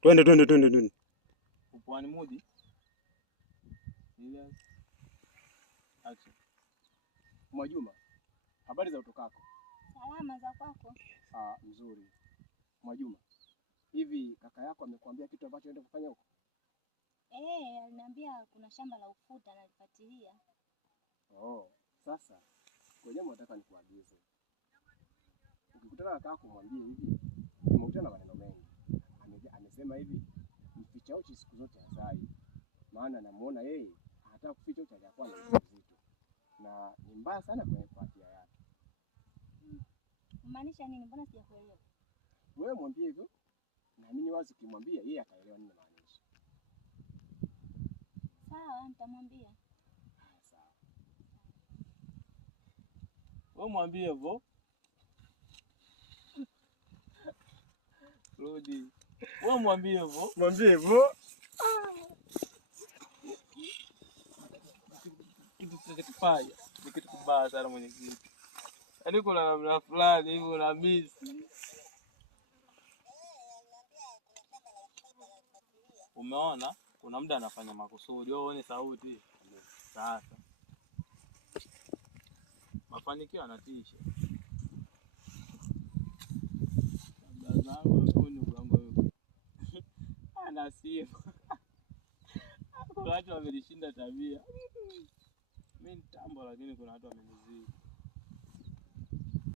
Twende. Upwani mudi. Yes. Acha. Mwajuma, habari za utokako? Salama za kwako? Mzuri. Mwajuma, hivi kaka yako amekwambia kitu ambacho anaenda kufanya huko? Aliniambia kuna shamba la ufuta nalifuatilia. Sasa ngoja nataka nikuagize. Ukikutana na kaka yako mwambie hivi, nimekutana na maneno mengi. Amesema hivi, mficha uchi siku zote hazai. Maana namuona yeye anataka kuficha uchi aliyakuwa na uzito. Na ni mbaya sana kwa afya yake. Maanisha nini? Mbona sijakuelewa? Wewe mwambie hivyo. Na mimi wazi kimwambia yeye ataelewa nini maanisha. Sawa, nitamwambia. Sawa. Wewe mwambie hivyo. Rudi. Wewe mwambie hivyo. Mwambie hivyo. Kitu kifaya. Ni kitu kibaya sana mwenyekiti. Yaani kuna namna fulani hivyo na misi. Umeona? Kuna muda anafanya makusudi. Wewe uone sauti. Sasa. Mafanikio yanatisha. Bazangu hakuni kwangu wewe. Ana sifa. Kuna watu wamenishinda tabia. Mimi ni tambo lakini kuna watu wamenizidi.